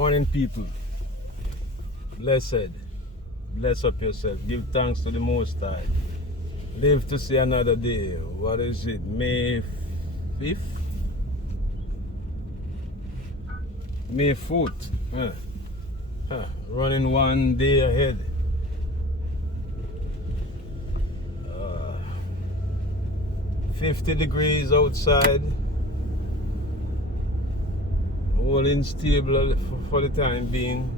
Morning, people. Blessed. Bless up yourself. Give thanks to the Most High. Live to see another day. What is it? May 5th? May 4th. Running one day ahead. 50 degrees outside. All unstable for the time being.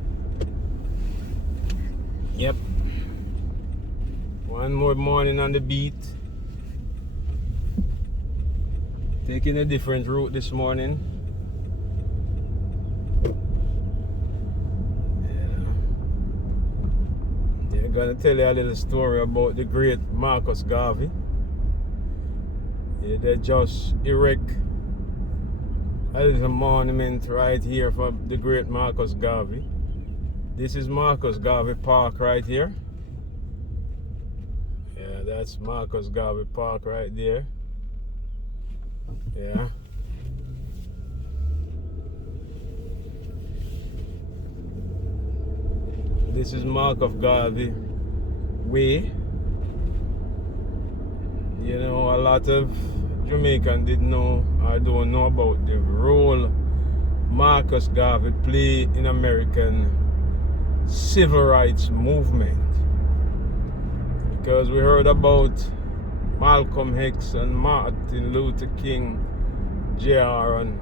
Yep. One more morning on the beat. Taking a different route this morning. Yeah, gonna tell you a little story about the great Marcus Garvey. Yeah, they just erect a little monument right here for the great Marcus Garvey. This is Marcus Garvey Park right here. Yeah, that's Marcus Garvey Park right there. Yeah. This is Marcus Garvey Way. You know, a lot of Jamaican didn't know or don't know about the role Marcus Garvey played in American civil rights movement. Because we heard about Malcolm X and Martin Luther King, Jr. and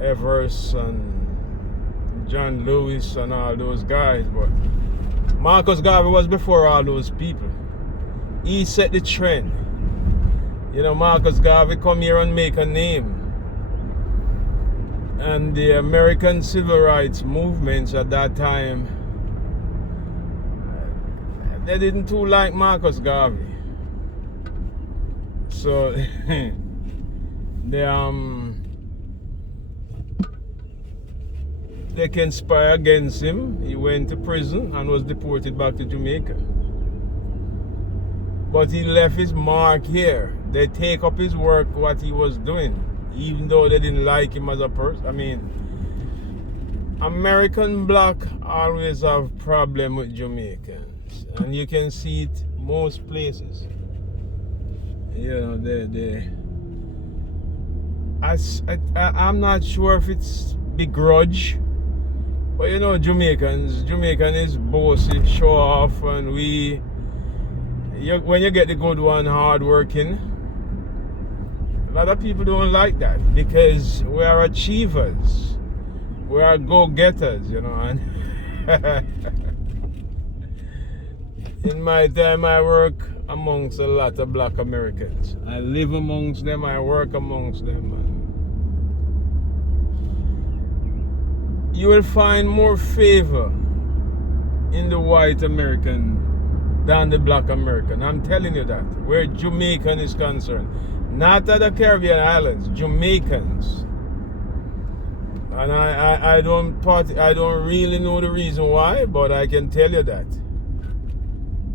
Evers and John Lewis and all those guys, but Marcus Garvey was before all those people. He set the trend. You know, Marcus Garvey come here and make a name. And the American civil rights movements at that time, they didn't too like Marcus Garvey. So they conspired against him. He went to prison and was deported back to Jamaica. But he left his mark here. They take up his work, what he was doing, even though they didn't like him as a person. I mean, American black always have problem with Jamaicans, and you can see it most places. You know, I'm not sure if it's begrudge, but you know, Jamaican is bossy, show off, and when you get the good one, hard working, a lot of people don't like that because we are achievers, we are go-getters, you know. And in my time, I work amongst a lot of black Americans. I live amongst them, I work amongst them. And you will find more favor in the white American than the black American. I'm telling you that, where Jamaican is concerned. Not at the Caribbean islands, Jamaicans. And I don't really know the reason why, but I can tell you that.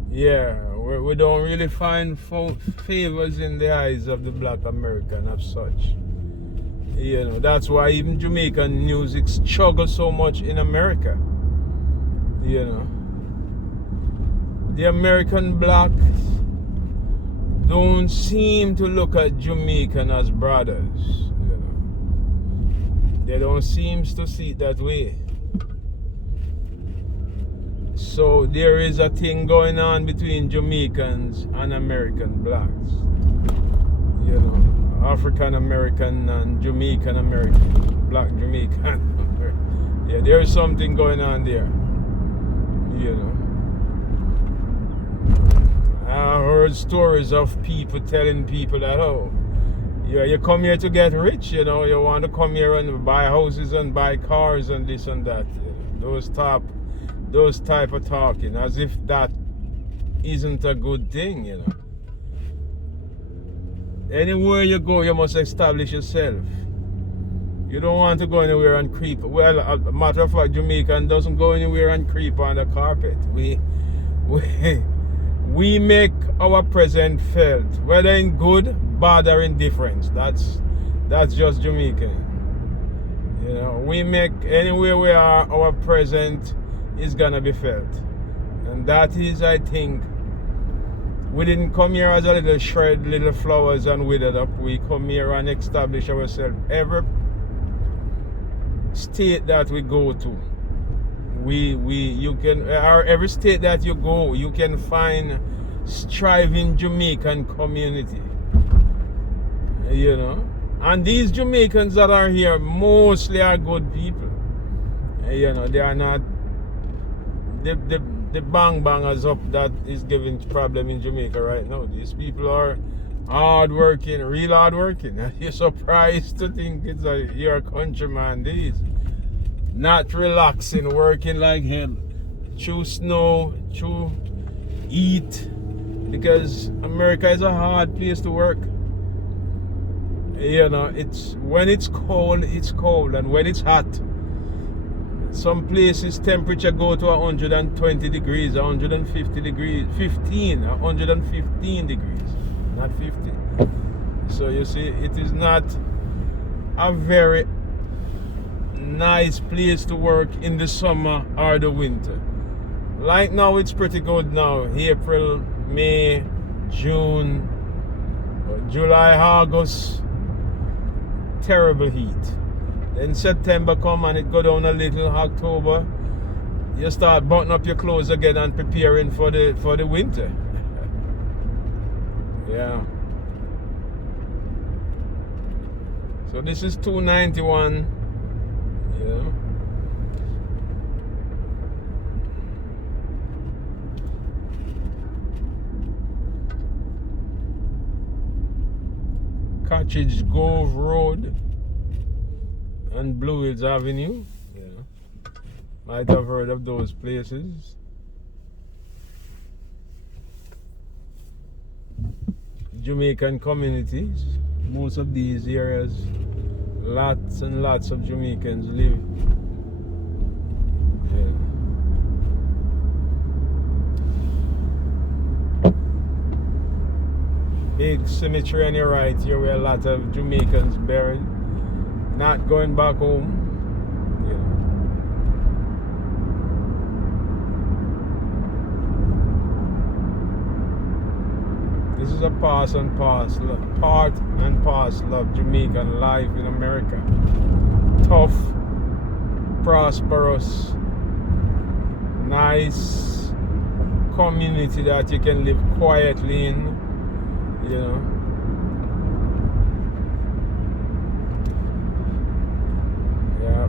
Yeah, we don't really find favors in the eyes of the black American as such. You know, that's why even Jamaican music struggles so much in America. You know, the American blacks don't seem to look at Jamaican as brothers. You know, they don't seem to see it that way. So there is a thing going on between Jamaicans and American blacks. You know, African American and Jamaican American, black Jamaican. Yeah, there is something going on there. You know, I heard stories of people telling people that, oh, yeah, you come here to get rich, you know, you want to come here and buy houses and buy cars and this and that. You know, those type of talking, as if that isn't a good thing, you know. Anywhere you go, you must establish yourself. You don't want to go anywhere and creep. Well, a matter of fact, Jamaican doesn't go anywhere and creep on the carpet. We make our presence felt, whether in good, bad, or indifference. That's just Jamaican. You know, we make anywhere we are, our presence is gonna be felt. And that is, I think, we didn't come here as a little shred, little flowers and withered up. We come here and establish ourselves. Every state that we go to, you can, or every state that you go, you can find striving Jamaican community. You know, and these Jamaicans that are here mostly are good people. You know, they are not the bang bangers up that is giving problem in Jamaica right now. These people are hard working, real hard working. You're surprised to think you're a countryman. These not relaxing, working like hell, through snow, through heat, because America is a hard place to work. You know, it's when it's cold, and when it's hot, some places temperature go to 120 degrees, 150 degrees, 115 degrees, not 50. So you see, it is not a very nice place to work in the summer or the winter. Right now it's pretty good now. April, May, June, July, August, terrible heat. Then September come and it go down a little. October, you start buttoning up your clothes again and preparing for the winter. Yeah. So this is 291. Yeah. Cottage Grove Road and Blue Hills Avenue. Yeah. Might have heard of those places. Jamaican communities. Most of these areas, lots and lots of Jamaicans live. Yeah. Big cemetery on your right here where a lot of Jamaicans buried, not going back home. Yeah. This is a part and parcel of Jamaican life in America. Tough, prosperous, nice community that you can live quietly in. You know, yeah.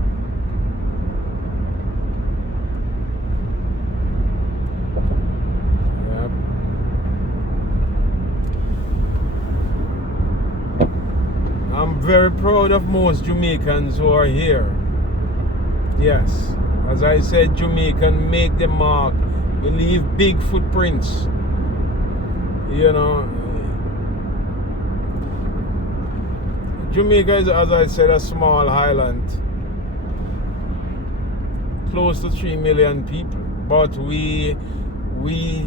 Yeah. I'm very proud of most Jamaicans who are here. Yes, as I said, Jamaican make the mark. We leave big footprints. You know. Jamaica is, as I said, a small island, close to 3 million people, but we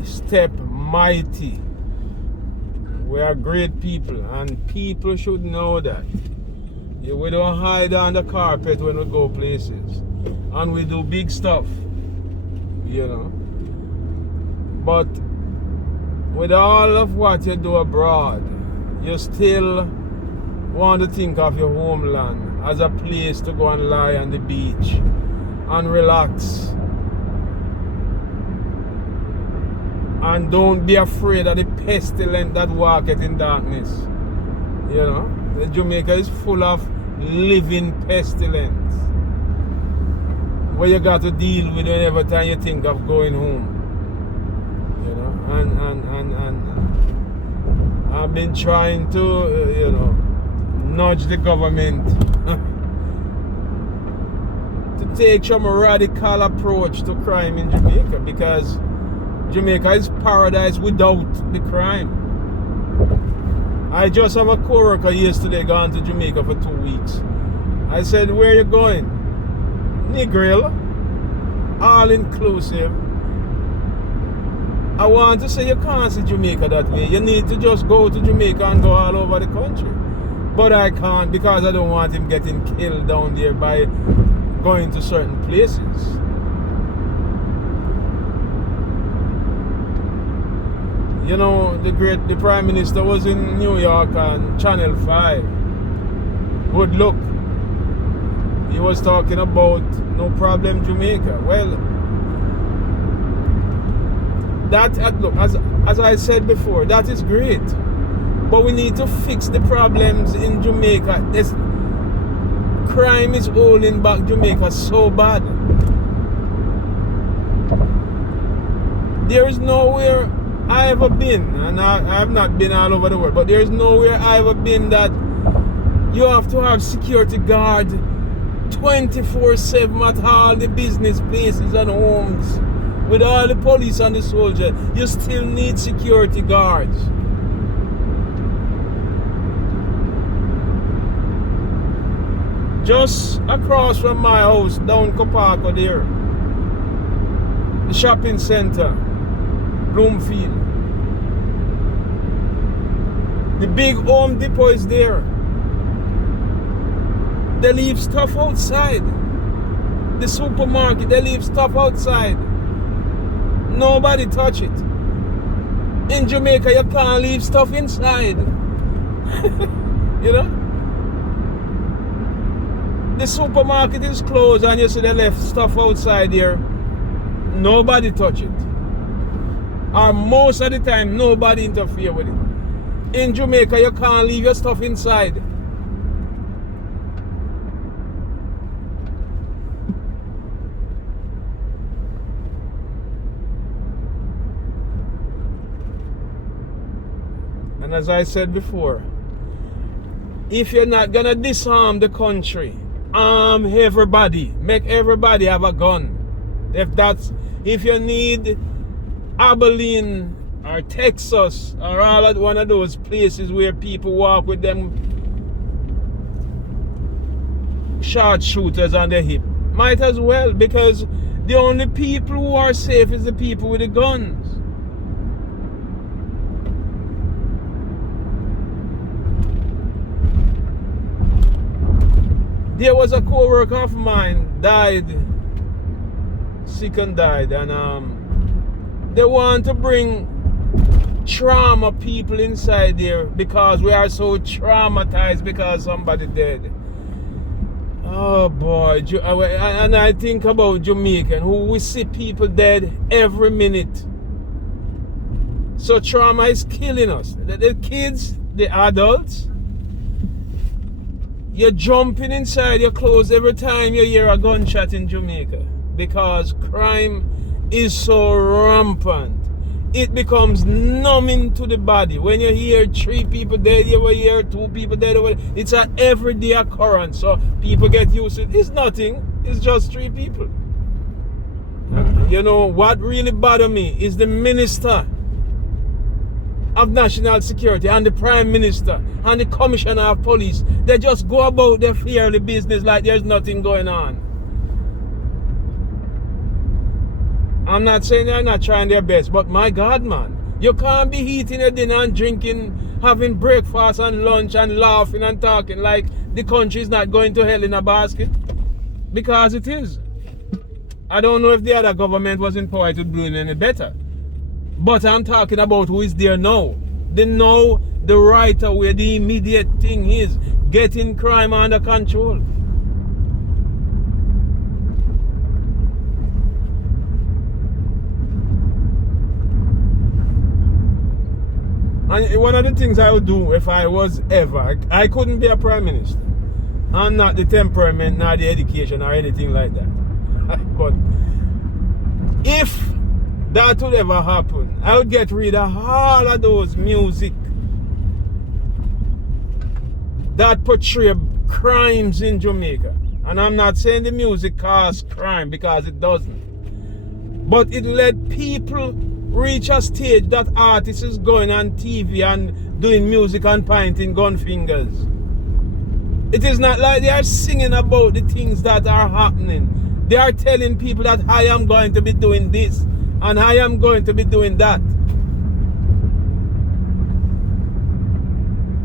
step mighty. We are great people, and people should know that. Yeah, we don't hide on the carpet when we go places, and we do big stuff, you know. But with all of what you do abroad, you still want to think of your homeland as a place to go and lie on the beach and relax, and don't be afraid of the pestilence that walketh in darkness. You know, Jamaica is full of living pestilence where you got to deal with whenever time you think of going home. You know, and I've been trying to you know, nudge the government to take some radical approach to crime in Jamaica, because Jamaica is paradise without the crime. I just have a co-worker yesterday gone to Jamaica for 2 weeks. I said, where you going? Negril, all inclusive. I want to say you can't see Jamaica that way. You need to just go to Jamaica and go all over the country. But I can't because I don't want him getting killed down there by going to certain places. You know, the Prime Minister was in New York on Channel 5. Good look. He was talking about no problem Jamaica. Well, that, look, as I said before, that is great. But we need to fix the problems in Jamaica. This crime is holding back Jamaica so bad. There is nowhere I ever been, and I have not been all over the world, but there is nowhere I ever been that you have to have security guard 24/7 at all the business places and homes. With all the police and the soldiers, you still need security guards. Just across from my house, down Kopako there, the shopping center, Bloomfield. The big Home Depot is there. They leave stuff outside. The supermarket, they leave stuff outside. Nobody touch it. In Jamaica, you can't leave stuff inside. You know? The supermarket is closed and you see they left stuff outside there. Nobody touch it. Or most of the time, nobody interfere with it. In Jamaica, you can't leave your stuff inside. And as I said before, if you're not gonna disarm the country, arm everybody. Make everybody have a gun. If you need Abilene or Texas or all at one of those places where people walk with them short shooters on their hip, might as well, because the only people who are safe is the people with the guns. There was a co-worker of mine sick and died, and they want to bring trauma people inside there because we are so traumatized because somebody dead. Oh boy, and I think about Jamaican who we see people dead every minute. So trauma is killing us. The kids, the adults, you're jumping inside your clothes every time you hear a gunshot in Jamaica because crime is so rampant. It becomes numbing to the body. When you hear 3 people dead, you will hear 2 people dead. It's an everyday occurrence, so people get used to it. It's nothing. It's just 3 people. You know, what really bothers me is the Minister of National Security and the Prime Minister and the Commissioner of Police. They just go about their fairly business like there's nothing going on. I'm not saying they're not trying their best, but my God, man, you can't be eating your dinner and drinking, having breakfast and lunch and laughing and talking like the country is not going to hell in a basket. Because it is. I don't know if the other government was in power to do it any better. But I'm talking about who is there now. They know the right away, the immediate thing is getting crime under control. And one of the things I would do if I was ever, I couldn't be a prime minister. I'm not the temperament, nor the education or anything like that. But if that would ever happen, I would get rid of all of those music that portray crimes in Jamaica. And I'm not saying the music causes crime, because it doesn't. But it let people reach a stage that artists is going on TV and doing music and pointing gun fingers. It is not like they are singing about the things that are happening. They are telling people that I am going to be doing this and I am going to be doing that.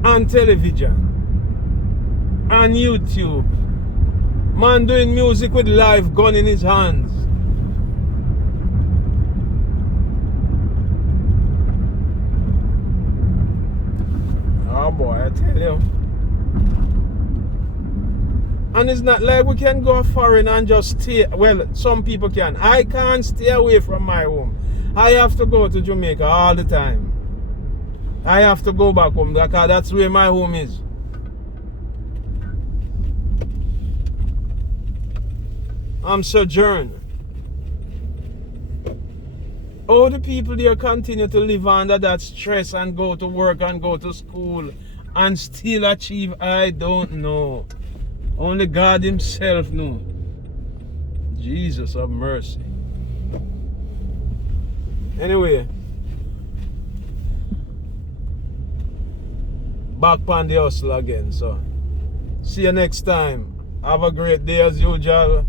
On television. on YouTube. Man doing music with live gun in his hands. Oh boy, I tell you. And it's not like we can go foreign and just stay. Well, some people can. I can't stay away from my home. I have to go to Jamaica all the time. I have to go back home because that's where my home is. I'm sojourn. All the people there continue to live under that stress and go to work and go to school and still achieve, I don't know. Only God himself knows. Jesus have mercy. Anyway, back on the hustle again. So, see you next time. Have a great day as usual.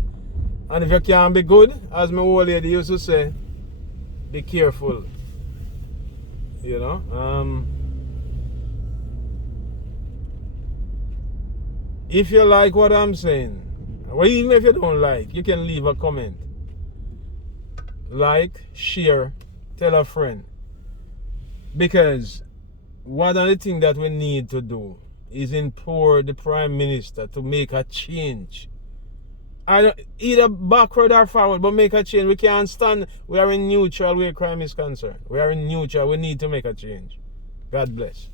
And if you can't be good, as my old lady used to say, be careful. You know? If you like what I'm saying, or even if you don't like, you can leave a comment. Like, share, tell a friend. Because one of the things that we need to do is implore the Prime Minister to make a change. Either backward or forward, but make a change. We can't stand. We are in neutral where crime is concerned. We are in neutral. We need to make a change. God bless.